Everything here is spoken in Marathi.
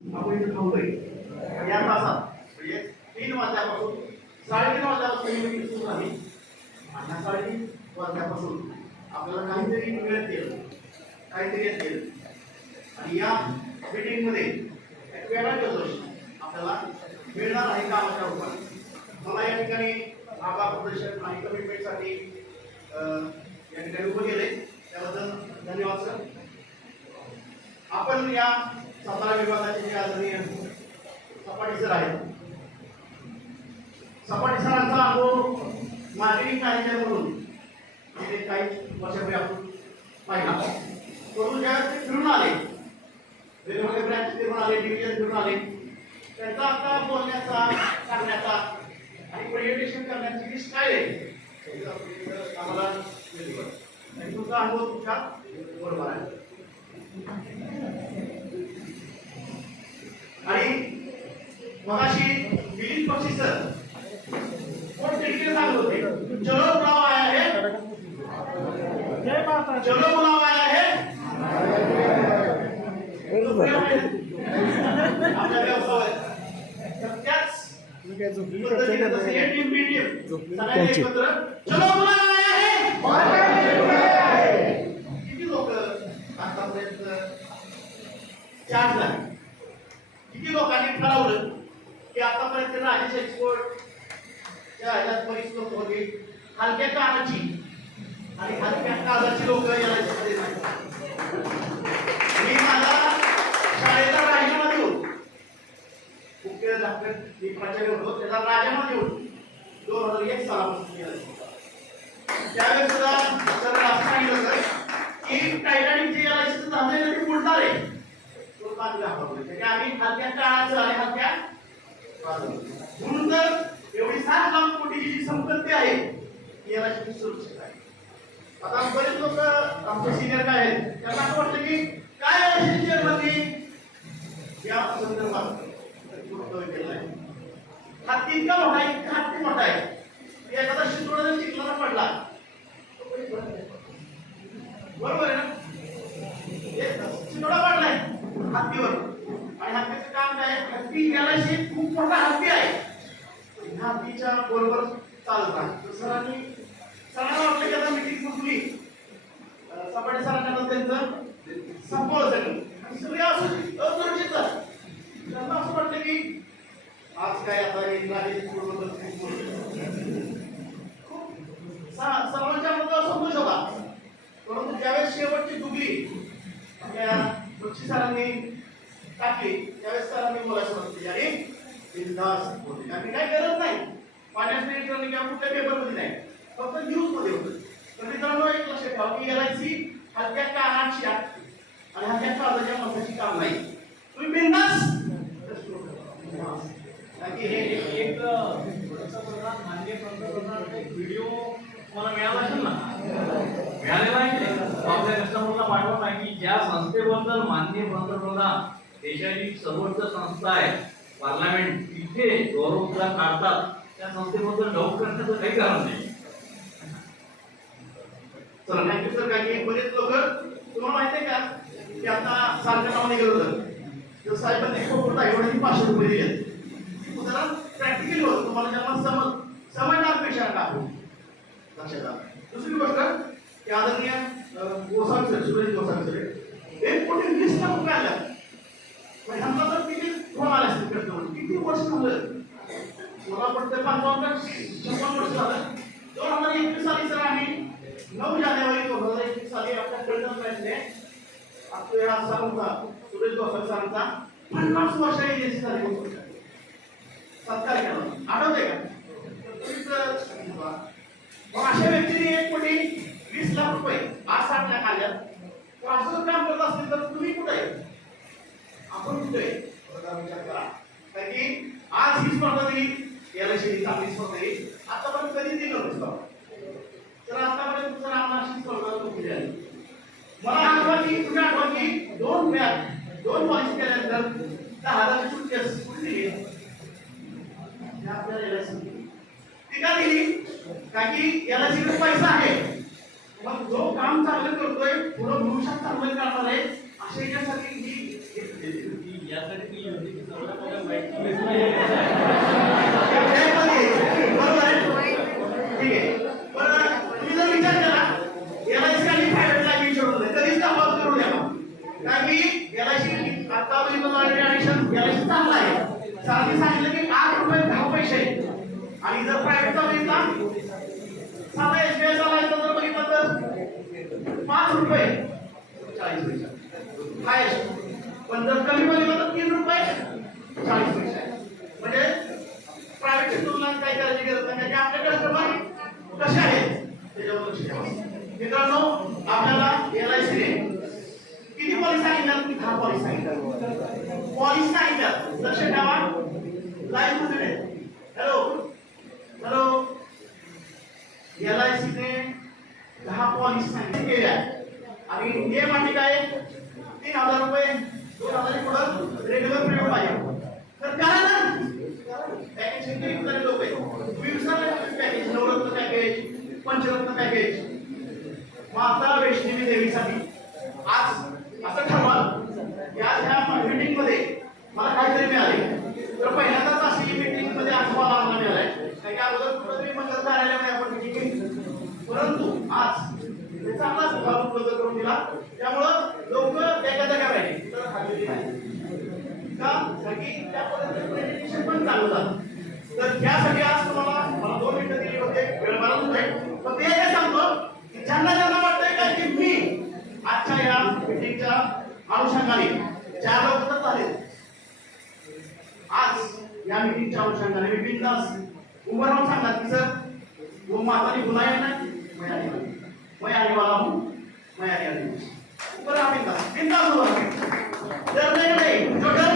आपण इथे थांबलोय या तासात म्हणजे 3 वाजल्यापासून 3:30 वाजल्यापासून ही मीटिंग सुरू झाली आणि 3:30 वाजल्यापासून आपल्याला काहीतरी मिळत गेलं, काहीतरी येत गेलं आणि या मीटिंगमध्ये एक वेगळा जल्लोष आपल्याला मिळणार आहे कामाच्या रूपात. मला या ठिकाणी आभार प्रदर्शन आणि कमिटमेंटसाठी या ठिकाणी उभं केले त्याबद्दल धन्यवाद सर. आपण या सातारा विभागाचे जे आदरणीय सपाटी सर आहेत, सपाटी सरांचा अनुभव मागणी मॅनेजर म्हणून गेले काही वर्षापूर्वी आपण पाहिला. परंतु ज्यावेळेस ते फिरून आले, वेगवेगळे ब्रँच फिरून आले, डिव्हिजन फिरून आले, त्यांचा आता बोलण्याचा, सांगण्याचा आणि प्रेझेंटेशन करण्याची जी स्टाईल आहे आम्हाला आणि तुमचा अनुभव तुमच्या बरोबर आहे. आणि मगाशी दिलीप पक्षी सर कोण तिकडे सांगत होते, चलो बुलावा आया है, जय माता, चलो बुलावा आया है. आपल्या व्यवसायात त्याच पद्धतीने जसे हे टीम सगळ्यांनी एकत्र चलो बुलावा आया है. किती लोक आतापर्यंत चार्ज झाले, किती लोकांनी ठरवलं की आतापर्यंत राजेश एक्सपोर्ट या ह्याच्यात बरीच लोक होती हलक्या कामाची आणि हलक्या कामाची लोक याला मी माझा शाळेचा राजीनामा देऊन मुख्य डॉक्टर प्राचार्य होतो त्याचा राजीनामा देऊन 2001 सालापासून केला. त्यावेळेस सुद्धा सर असं सांगितलं सर की टायटॅनिकचे याला झाले ते बुडणार आहे आम्ही हलक्या काळाचं आणि हलक्या म्हणून तर एवढी 7 लाख कोटीची जी संपत्ती आहे याला सुरक्षित आहे. आता बरेच लोक आमचे सिनियर काय आहेत त्यांना असं वाटतं की काय चेअरमननी या संदर्भात वक्तव्य केलं आहे. हत्ती इतका मोठा आहे, इतका हत्ती मोठा आहे एखादा शितोडा जर चिखलाला पडला बरोबर आहे ना, शितोडा पडलाय हत्तीवर आणि हत्तीचं काम काय, हत्ती गेल्याशी खूप मोठा हत्ती आहे, ह्या हत्तीच्या बरोबर चालत आहे. सरांना वाटलं की आता मीटिंग संपली, सपाटे सरांना त्यांचं संपवलं सगळे असुरक्षित त्यांना असं वाटलं की आज काय आता सर्वांच्या मनाला संतोष होता. परंतु ज्यावेळेस शेवटची दुगली बक्षी सरांनी टाकली त्यावेळेस सरांनी बोलायला सुरुवात केली आणि बिनधास्त बोलले आणि काही गरज नाही फायनान्स मिनिस्टरने किंवा कुठल्या पेपरमध्ये नाही, फक्त न्यूज मध्ये होतं. तर मित्रांनो एक लक्षात ठेवा की LIC हलक्या कानाची आणि हलक्या काळजाच्या माणसाची काम नाही. तुम्ही बिनधास्त हे एक माननीय पंतप्रधानांचा एक व्हिडिओ मला मिळाला असेल ना, मिळालेला आहे आपल्या कस्टमरला पाठवत आहे की ज्या संस्थेबद्दल माननीय पंतप्रधान देशाची सर्वोच्च संस्था आहे पार्लमेंट तिथे गौरवमुद्रा काढतात, त्या संस्थेबद्दल डाऊट करण्याचं काही कारण नाही. चला थँक्यू सर. काही बरेच लोक तुम्हाला माहिती आहे का की आता सारख्या नावाने गेलो तर साहेबांनी एवढे 500 रुपये दिले जरा प्रॅक्टिकली होतं तुम्हाला ज्यांना समजणार पेक्षा टाकू लक्षात आलं. दुसरी गोष्ट की आदरणीय गोसावी सर सुरेश गोसावी सर 1,20,00,000 रुपये आल्या पण ह्यांना तर किती फोन आले असतील किती वर्ष झालं मला पडतं 55 वर्ष झालं. 2021 साली सर आम्ही 9 जानेवारी 2021 साली आपल्या कळण राहिले आपल्या सरांचा सुरेश गोसावी सरांचा 50 वर्ष एजन्सी झाली होती सत्कार केला आठवते का. मग अशा व्यक्तीने 1,20,00,000 रुपये आज 7 लाख आल्यात तर असं काम करत असतील तर तुम्ही कुठे आहे आपण कुठे आहे विचार करा. कारण की आज ही स्पर्धा दिली LIC चांगली स्पर्धा दिली आतापर्यंत कधी दिली नव्हती तर आतापर्यंत सर आम्हाला अशी स्पर्धा दिली आहे. मला आठवण की तुम्ही आठवण की 2 पॉलिसी केल्यानंतर 10,000 केस कुठे दिली आपल्याला LIC ती का दिली का की LIC कडे पैसा आहे मग जो काम चांगलं करतोय पुढे भविष्यात चांगलं करणार आहे अशा याच्यासाठी ही यासाठी ती होती की सर्वात मोठ्या बरोबर आहे. ठीक आहे. पण तुम्ही जर विचार केला LIC आणि प्रायव्हेट लाईफ इन्शुरन्स कधीच तफावत करू द्या. कारण की LIC आता LIC चांगला आहे. सरांनी सांगितलं की 8 रुपये 10 पैसे आहे. आणि जर प्रायव्हेटचा बघितला साधा SBI चा लाईफचा जर बघितला तर 5 रुपये 40 पैसे हायस्ट. पण जर कमी बघितलं तर 3 रुपये 40 पैसे आहे. म्हणजे प्रायव्हेटची तुलना काय करायची गरज नाही. की आपले कस्टमर कसे आहेत त्याच्यावर लक्ष द्यावं. मित्रांनो आपल्याला LIC ने किती पॉलिसी सांगितलं की 10 पॉलिसी सांगितलं. पॉलिसी सांगितलं लक्ष ठेवा. लाईफ मध्ये हॅलो हॅलो LIC ने 10 पॉलिसी सांगितल्या आणि नियम अटी काय 3,000 रुपये 2,000 पुढे रेग्युलर प्रीमियम पाहिजे. तर करा ना पॅकेज किती किती लोक आहे. तुम्ही विचारलं पॅकेज नवरत्न पॅकेज पंचरत्न पॅकेज माता वैष्णवी देवीसाठी आज असं ठरवा की आज ह्या मीटिंग मध्ये मला काहीतरी मिळाले. तर पहिल्यांदाच अशी मीटिंग मध्ये अनुभव आम्हाला मिळालाय. कारण की अगोदर कुठेतरी मंगल कार्यालयामध्ये आपण मीटिंग केली. परंतु आज चांगलाच भाव उपलब्ध करून दिला. त्यामुळं लोक एका जागा राहिले तर हल्ली नाही का. कारण की त्या पद्धतीने प्रेझेंटेशन पण चालू झालं. तर त्यासाठी आज तुम्हाला मला 2 मिनिटं दिली होते. वेळ मला होते. तर ते काय सांगतो की ज्यांना वाटतंय का की मी आजच्या या मीटिंगच्या अनुषंगाने 4 लोक झाले. आज या मीटिंगच्या अनुषंगाने मी बिंदास उभं राहून सांगणार की सर वो माता ने बुलाया ना मैं आने वाला हूँ मैं आने वाली हूँ. ऊपर आप बिंदास बिंदास हुआ डरने नहीं जो डर